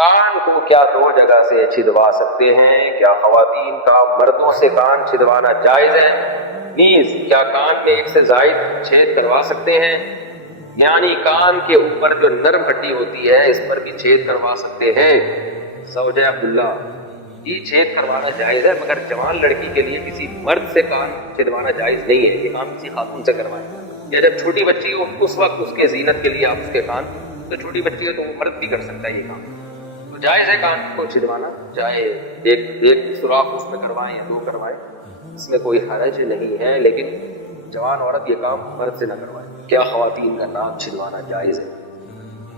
کان کو کیا دو جگہ سے چھدوا سکتے ہیں؟ کیا خواتین کا مردوں سے کان چھدوانا جائز ہے؟ نیز کیا کان میں ایک سے زائد چھید کروا سکتے ہیں؟ یعنی کان کے اوپر جو نرم ہڈی ہوتی ہے اس پر بھی چھید کروا سکتے ہیں؟ زوجہ عبداللہ، یہ چھید کروانا جائز ہے، مگر جوان لڑکی کے لیے کسی مرد سے کان چھدوانا جائز نہیں ہے، یہ کام کسی خاتون سے کروائیں۔ یا جب چھوٹی بچی ہو اس وقت اس کے زینت کے لیے آپ اس کے کان، تو چھوٹی بچی ہو تو وہ مرد بھی کر سکتا ہے یہ کام، تو جائز ہے کان کو چھدوانا، چاہے ایک سوراخ اس میں کروائیں یا 2 کروائیں، اس میں کوئی حرج نہیں ہے، لیکن جوان عورت یہ کام مرد سے نہ کروائے۔ کیا خواتین کا ناک چھدوانا جائز ہے؟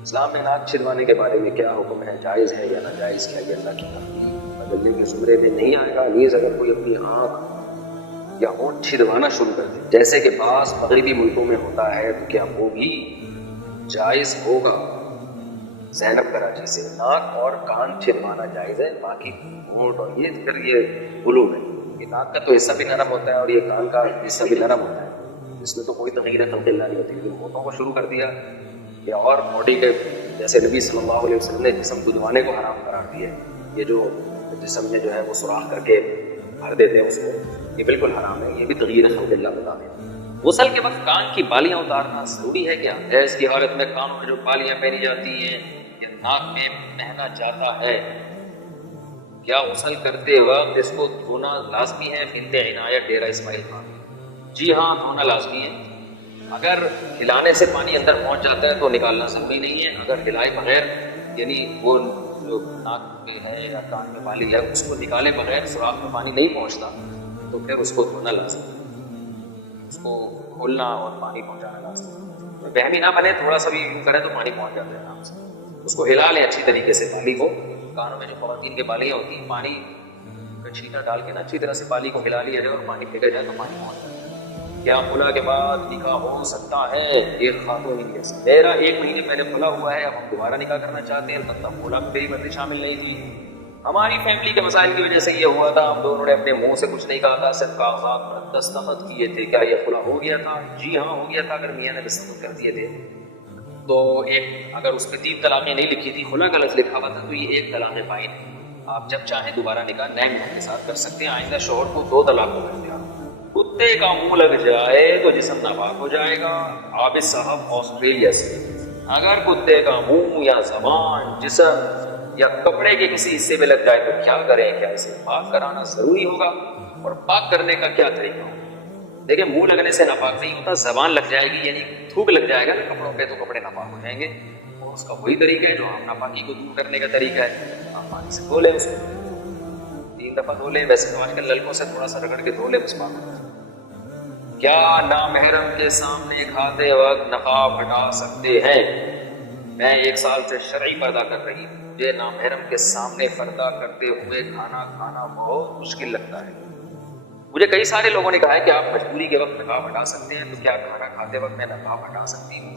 اسلام میں ناک چھدوانے کے بارے میں کیا حکم ہے؟ جائز ہے یا ناجائز؟ کیا یہ اللہ کی مرضی بدلنے کے زمرے میں نہیں آئے گا؟ نیز اگر کوئی اپنی آنکھ یا ہونٹ چھدوانا شروع کر دے جیسے کہ بعض مغربی ملکوں میں ہوتا ہے، تو کیا وہ بھی جائز ہوگا؟ زینب کراچی سے، ناک اور کان چھدوانا جائز ہے، باقی ہونٹ اور یہ پھر یہ علوم ہے کہ ناک کا تو حصہ بھی نرم ہوتا ہے اور یہ کان کا حصہ بھی نرم ہوتا ہے، اس میں تو کوئی تغیر خلق اللہ نہیں ہوتی، لیکن ہونٹوں کو شروع کر دیا یا اور باڈی کے، جیسے نبی صلی اللہ علیہ وسلم نے جسم کھجوانے کو حرام قرار دیا ہے، یہ جو جسم میں جو ہے وہ سوراخ کر کے بھر دیتے ہیں اس کو، یہ بالکل حرام ہے، یہ بھی تغیر خلق اللہ بتا دیں۔ غسل کے وقت کان کی بالیاں اتارنا ضروری ہے کیا؟ ایس کی حالت میں کانوں میں جو بالیاں پہنی جاتی ہیں یا ناک میں پہنا جاتا ہے، کیا غسل کرتے وقت اس کو دھونا لازمی ہے؟ بنت عنایت، ڈیرہ اسماعیل خان۔ جی ہاں، دھونا لازمی ہے، اگر ہلانے سے پانی اندر پہنچ جاتا ہے تو نکالنا ضروری نہیں ہے، اگر ہلائے بغیر یعنی وہ جو ناک میں ہے یا کان میں بالی ہے اس کو نکالے بغیر سوراخ میں پانی نہیں پہنچتا تو پھر اس کو دھونا لازمی ہے، اس کو کھولنا اور پانی پہنچانا لازمی ہے، بہمی نہ بنے، تھوڑا سا بھی یوں کرے تو پانی پہنچ جاتا ہے آرام سے، اس کو ہلا لیں اچھی طریقے سے بالی کو، کانوں میں جو خواتین کے بالیاں ہوتی ہیں پانی کا چھینٹا ڈال کے نا اچھی طرح سے بالی کو ہلا لیا جائے اور پانی پھینکا جائے تو پانی پہنچ جاتا ہے۔ کیا خلا کے بعد نکاح ہو سکتا ہے؟ ایک خاتون ہی ہے، میرا 1 مہینے پہلے خلا ہوا ہے، اب ہم دوبارہ نکاح کرنا چاہتے ہیں، تب خلا میں میری مرضی شامل نہیں تھی، ہماری فیملی کے مسائل کی وجہ سے یہ ہوا تھا، ہم دونوں نے اپنے منہ سے کچھ نہیں کہا تھا، صرف کاغذات پر دستخط کیے تھے، کیا یہ خلا ہو گیا تھا؟ جی ہاں ہو گیا تھا، اگر میاں نے دستخط کر دیے تھے تو اگر اس پہ 3 طلاقیں نہیں لکھی تھی، خلا کا لفظ لکھا ہوا تھا تو یہ 1 طلاق بائن ہے، آپ جب چاہیں دوبارہ نکاح نئے منہ کے ساتھ کر سکتے ہیں، آئندہ شوہر کو 2 طلاق ہو گئے۔ کتے کا منہ لگ جائے تو جسم ناپاک ہو جائے گا۔ عابد صاحب آسٹریلیا سے، اگر کتے کا منہ یا زبان جسم یا کپڑے کے کسی حصے میں لگ جائے تو کیا کریں؟ کیا اسے پاک کرانا ضروری ہوگا؟ اور پاک کرنے کا کیا طریقہ ہوگا؟ دیکھیں، منہ لگنے سے ناپاک نہیں ہوتا، زبان لگ جائے گی یعنی تھوک لگ جائے گا نا کپڑوں پہ تو کپڑے ناپاک ہو جائیں گے، اور اس کا وہی طریقہ ہے جو ہم ناپاکی کو دور کرنے کا طریقہ ہے، آپ پانی سے دھو لیں، اس کو 3 دفعہ دھو لیں، ویسے تو آج کل نلکوں سے تھوڑا سا رگڑ کے دھو لیں بس پاک۔ کیا نامحرم کے سامنے کھاتے وقت نقاب ہٹا سکتے ہیں؟ میں 1 سال سے شرعی پردہ کر رہی ہوں، مجھے نامحرم کے سامنے پردہ کرتے ہوئے کھانا کھانا بہت مشکل لگتا ہے، مجھے کئی سارے لوگوں نے کہا ہے کہ آپ مجبوری کے وقت نقاب ہٹا سکتے ہیں، تو کیا کھانا کھاتے وقت میں نقاب ہٹا سکتی ہوں؟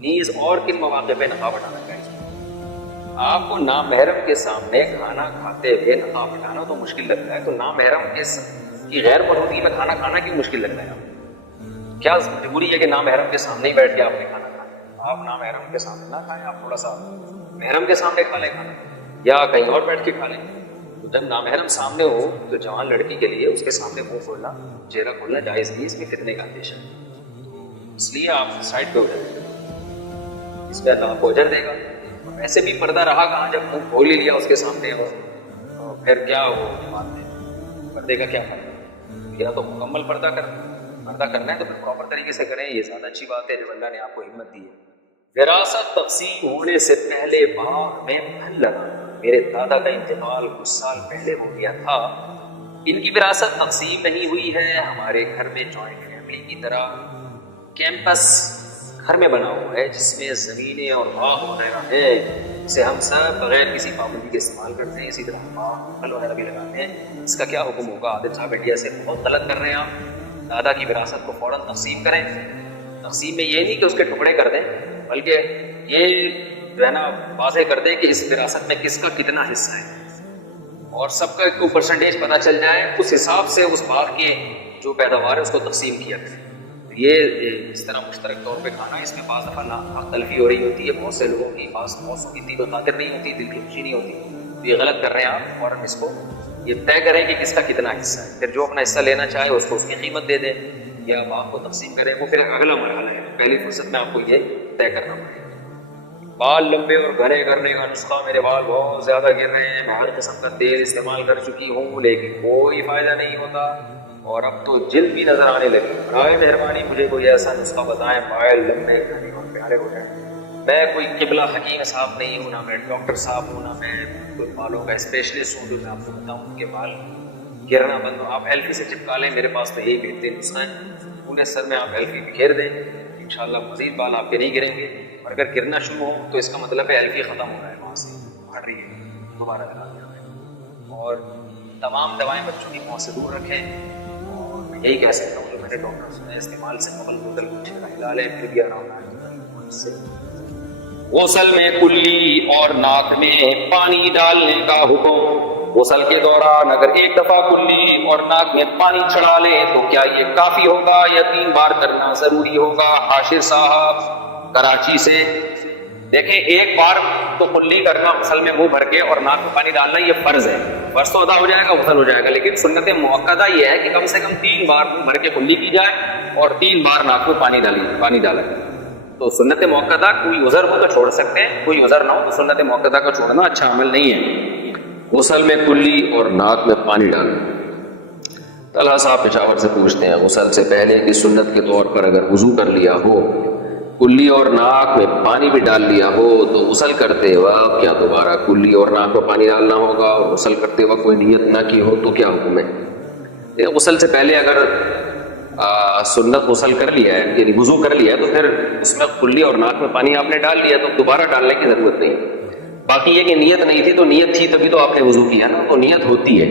نیز اور کن مواقع پہ نقاب ہٹانا چاہیے؟ آپ کو نامحرم کے سامنے کھانا کھاتے ہوئے نقاب ہٹانا تو مشکل لگتا ہے، تو نامحرم کی غیر موجودگی میں کھانا کھانا کیوں مشکل لگتا ہے؟ کیا مجبوری ہے کہ نامحرم کے سامنے ہی بیٹھ کے آپ نے کھانا کھانا؟ آپ نامحرم کے سامنے نہ کھائیں، آپ تھوڑا سا محرم کے سامنے کھا لیں کھانا، یا کہیں اور بیٹھ کے کھا لیں۔ تو جب نامحرم سامنے ہو تو جوان لڑکی کے لیے اس کے سامنے منہ کھولنا، چہرہ کھولنا جائز نہیں، اس میں فتنے کا اندیشہ ہے، اس لیے آپ سائڈ پہ ہو جائیں، اس پہ اللہ آپ کو اجر دے گا۔ ویسے بھی پردہ رہا کہاں جب منہ کھول ہی لیا اس کے سامنے ہو، تو پھر کیا ہو بات ہے، پردے کا کیا فرق ہے؟ یا تو مکمل پردہ کرنا ہے تو پھر پراپر طریقے سے کریں، یہ زیادہ اچھی بات ہے جو اللہ نے آپ کو ہمت دی ہے۔ وراثت تقسیم ہونے سے پہلے باغ میں پھل لگا، میرے دادا کا انتقال کچھ سال پہلے ہو گیا تھا، ان کی وراثت تقسیم نہیں ہوئی ہے، ہمارے گھر میں جوائنٹ فیملی کی طرح کیمپس گھر میں بنا ہوا ہے جس میں زمینیں اور باغ وغیرہ ہیں، اسے ہم سب بغیر کسی پابندی کے استعمال کرتے ہیں، اسی طرح باغ پھل وغیرہ بھی لگاتے ہیں، اس کا کیا حکم ہوگا؟ عادل صاحب انڈیا سے، بہت غلط کر رہے ہیں آپ، دادا کی وراثت کو فوراً تقسیم کریں، تقسیم میں یہ نہیں کہ اس کے ٹکڑے کر دیں، بلکہ یہ جو ہے نا واضح کر دیں کہ اس وراثت میں کس کا کتنا حصہ ہے، اور سب کا کوئی پرسنٹیج پتہ چل جائے، اس حساب سے اس باغ کے جو پیداوار ہے اس کو تقسیم کیا کریں۔ یہ اس طرح مشترک طور پہ کھانا، اس میں بعض دفعہ تلفی ہو رہی ہوتی ہے، بہت سے لوگوں کی بعض موسم کی دل و خاطر نہیں ہوتی، دل کی خوشی نہیں ہوتی، تو یہ غلط کر رہے ہیں آپ. فوراً اس کو یہ طے کریں کہ کس کا کتنا حصہ ہے، پھر جو اپنا حصہ لینا چاہے اس کو اس کی قیمت دے دیں یا آپ کو تقسیم کریں، وہ پھر اگلا مرحلہ ہے. پہلی فرصت میں آپ کو یہ طے کرنا پڑے گا. بال لمبے اور گھنے کرنے کا نسخہ، میرے بال بہت زیادہ گر رہے ہیں، میں ہر قسم کا تیل استعمال کر چکی ہوں لیکن کوئی فائدہ نہیں ہوتا اور اب تو جلد بھی نظر آنے لگی، برائے مہربانی مجھے کوئی ایسا نسخہ بتائیں بال لمبے گھنے اور پیارے ہو جائیں. میں کوئی قبلہ حکیم صاحب نہیں ہوں، نہ میں ڈاکٹر صاحب ہوں، نہ میں کوئی بالوں کا اسپیشلسٹ ہوں جو میں آپ کو بتاؤں کہ بال گرنا بند ہو. آپ ایلفی سے چپکا لیں، میرے پاس تو یہی بہترین نسخہ ہے. پورے سر میں آپ ایلفی بکھیر دیں، انشاءاللہ مزید بال آپ کے نہیں گریں گے. اور اگر گرنا شروع ہو تو اس کا مطلب ہے ایلفی ختم ہو رہا ہے، وہاں سے ہٹ رہی ہے، دوبارہ لگا دیں. اور تمام دوائیں بچوں کی منہ سے دور رکھیں، اور میں یہی کہہ سکتا ہوں جو میرے ڈاکٹر سنے استعمال سے قبل بوتل کو چھڑا ہلا لیں، پھر بھی آرام آئے. غسل میں کلی اور ناک میں پانی ڈالنے کا حکم. غسل کے دوران اگر ایک دفعہ کلی اور ناک میں پانی چڑھا لیں تو کیا یہ کافی ہوگا یا 3 بار کرنا ضروری ہوگا؟ حاشر صاحب کراچی سے. دیکھیں ایک بار تو کلی کرنا غسل میں منہ بھر کے اور ناک میں پانی ڈالنا یہ فرض ہے، فرض تو ادا ہو جائے گا، غسل ہو جائے گا. لیکن سنت مؤکدہ یہ ہے کہ کم سے کم 3 بار منہ بھر کے کلی کی جائے اور 3 بار ناک میں پانی ڈالا جائے. تو سنت مؤکدہ کوئی عذر ہو تو چھوڑ سکتے ہیں، کوئی عذر نہ ہو تو سنت مؤکدہ کا چھوڑنا اچھا عمل نہیں ہے. غسل میں کلی اور ناک میں پانی ڈالنا. طلحہ صاحب پشاور سے پوچھتے ہیں غسل سے پہلے کی سنت کے طور پر اگر وضو کر لیا ہو، کلی اور ناک میں پانی بھی ڈال لیا ہو تو غسل کرتے وقت کیا دوبارہ کلی اور ناک میں پانی ڈالنا ہوگا؟ اور غسل کرتے وقت کوئی نیت نہ کی ہو تو کیا حکم ہے؟ غسل سے پہلے اگر سنت غسل کر لیا ہے یعنی وضو کر لیا ہے تو پھر اس میں کلی اور ناک میں پانی آپ نے ڈال لیا تو دوبارہ ڈالنے کی ضرورت نہیں. باقی یہ کہ نیت نہیں تھی تو نیت تھی تبھی تو آپ نے وضو کیا نا، تو نیت ہوتی ہے.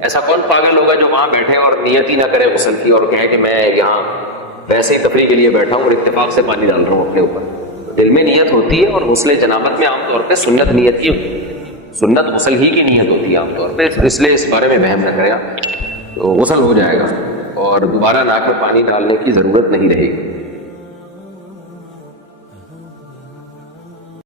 ایسا کون پاگل ہوگا جو وہاں بیٹھے اور نیت ہی نہ کرے غسل کی اور کہے کہ میں یہاں ویسے ہی تفریح کے لیے بیٹھا ہوں اور اتفاق سے پانی ڈال رہا ہوں اپنے اوپر. دل میں نیت ہوتی ہے اور غسل جنابت میں عام طور پہ سنت نیت کی ہوتی ہے، سنت غسل ہی کی نیت ہوتی ہے عام طور پہ، اس لیے اس بارے میں وہم نہ کرے. تو غسل ہو جائے گا اور دوبارہ ناک میں پانی ڈالنے کی ضرورت نہیں رہے گی.